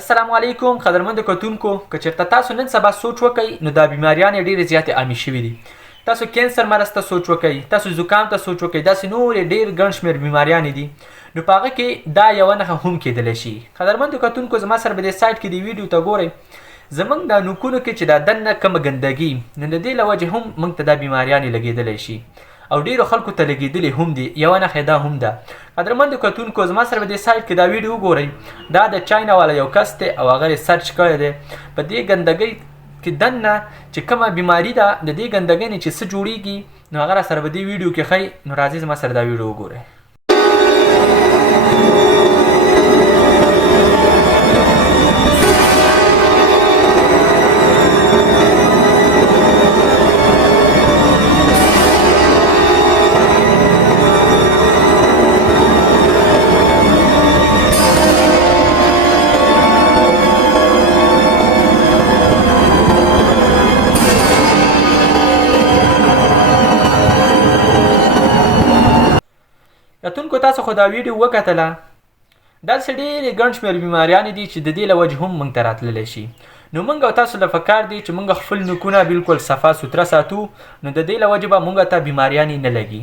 السلام علیکم قدرمنو کتونکو که چېرته تاسو نن سبا سوچ وکئ نو دا بیماریانې ډېرې زیاتې عامې شوي دي. تاسو کینسر مرض ته سوچ وکئ، تاسو زکام ته سوچ وکئ، داسې نورې ډېر ګڼ شمېر بیماریانې دي نو په هغه کې دا یوه نښه هم کیدلی شي. قدرمنو کتونکو زما سره به دې سایټ کې د ویډیو ته ګورئ زموږ دا نوکونو کې چې دا دننه کومه ګندګي نو د دې له وجې هم موږ ته دا بیماریانې لګېدلی شي او ډیرو خلکو ته لګېدلې هم دي. یوه نښه دا هم ده. قدرمندو کتونکو زما سره به دې سایټ کې دا ویډیو وګورئ. دا د چاینا والا یو کس دی او هغه ریسرچ کړی دی په دې ګندګۍ کې دننه چې کومه بیماري ده د دې ګندګۍ نه چې څه جوړیږي نو هغه راسره به دې ویډیو کې ښیي. نو راځئ زما سره دا ویډیو وګورئ. کتونکو تاسو خو دا ویډیو وکتله. داسې ډېرې ګڼ شمېر بیماریانې دي چې د دې له وجې هم موږ ته راتللی شي. نو موږ او تاسو له پکار دی چې موږ خپل نوکونه بلکل صفا سوتره ساتو نو د دې له وجې به موږ ته بیماریانې نه لګي.